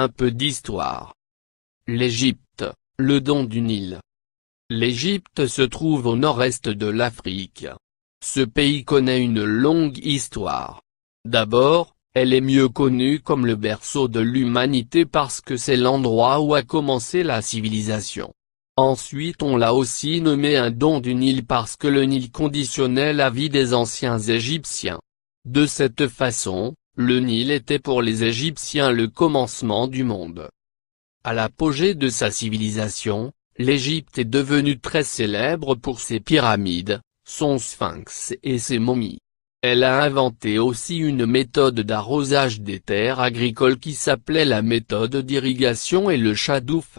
Un peu d'histoire. L'Égypte, le don du Nil. L'Égypte se trouve au nord-est de l'Afrique. Ce pays connaît une longue histoire. D'abord, elle est mieux connue comme le berceau de l'humanité parce que c'est l'endroit où a commencé la civilisation. Ensuite on l'a aussi nommé un don du Nil parce que le Nil conditionnait la vie des anciens Égyptiens. De cette façon, le Nil était pour les Égyptiens le commencement du monde. À l'apogée de sa civilisation, l'Égypte est devenue très célèbre pour ses pyramides, son sphinx et ses momies. Elle a inventé aussi une méthode d'arrosage des terres agricoles qui s'appelait la méthode d'irrigation et le chadouf.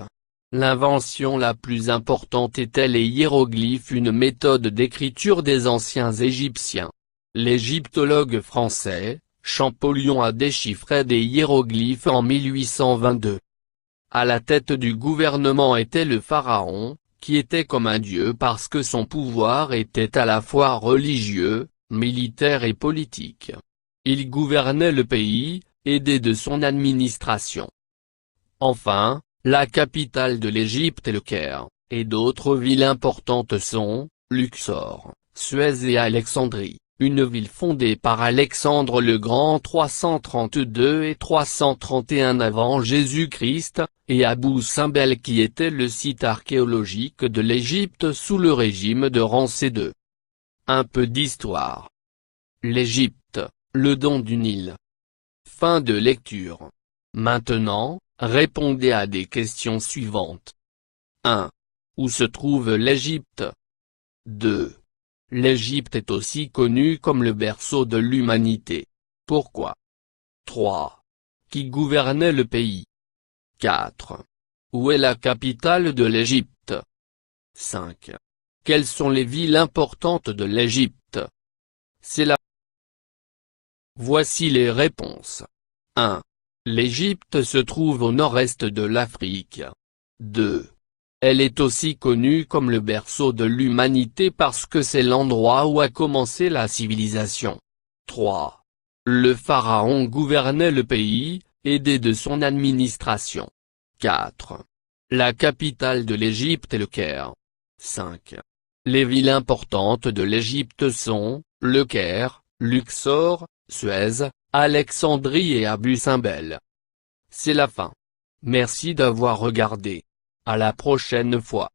L'invention la plus importante était les hiéroglyphes, une méthode d'écriture des anciens Égyptiens. L'égyptologue français, Champollion a déchiffré des hiéroglyphes en 1822. À la tête du gouvernement était le pharaon, qui était comme un dieu parce que son pouvoir était à la fois religieux, militaire et politique. Il gouvernait le pays, aidé de son administration. Enfin, la capitale de l'Égypte est le Caire, et d'autres villes importantes sont, Luxor, Suez et Alexandrie, une ville fondée par Alexandre le Grand 332 et 331 avant Jésus-Christ, et Abou Simbel qui était le site archéologique de l'Égypte sous le régime de Ramsès II. Un peu d'histoire. L'Égypte, le don du Nil. Fin de lecture. Maintenant, répondez à des questions suivantes. 1. Où se trouve l'Égypte? 2. L'Égypte est aussi connue comme le berceau de l'humanité. Pourquoi? 3. Qui gouvernait le pays? 4. Où est la capitale de l'Égypte? 5. Quelles sont les villes importantes de l'Égypte? C'est la. Voici les réponses. 1. L'Égypte se trouve au nord-est de l'Afrique. 2. Elle est aussi connue comme le berceau de l'humanité parce que c'est l'endroit où a commencé la civilisation. 3. Le pharaon gouvernait le pays, aidé de son administration. 4. La capitale de l'Égypte est le Caire. 5. Les villes importantes de l'Égypte sont, le Caire, Luxor, Suez, Alexandrie et Abou Simbel. C'est la fin. Merci d'avoir regardé. À la prochaine fois.